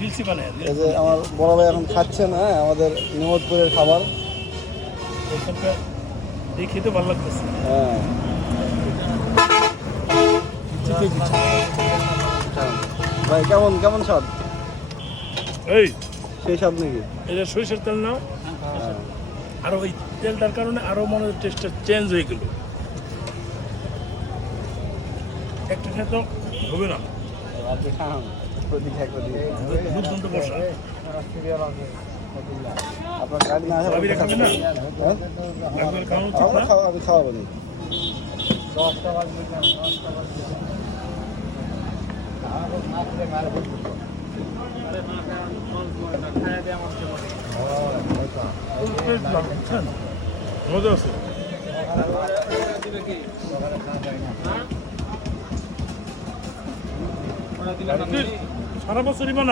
রিলসি বানায় এই যে আমার বড় ভাই এখন খাচ্ছেন, হ্যাঁ, আমাদের নিমতপুরের খাবার। এখানকার এই খেতে ভালো লাগতেছে। হ্যাঁ, ভাই কেমন কেমন স্বাদ? এই সেই স্বাদ নাকি? এটা সরিষার তেল নাও, হ্যাঁ। আর ওই তেলটার কারণে আরো মনে হয় টেস্টটা চেঞ্জ হয়ে গেল। একটা খেতে হবে না, আপনি খান, প্রতীক এক প্রতীক। দুর্দান্ত বসা। আপনার গাড়ি না আসা ভাবিরা খাবে না? হ্যাঁ? একবার খাওয়ানো উচিত না? আমি খাওয়াবো নি। বুঝছেন? মজা আছে। সারা বছরই বানান?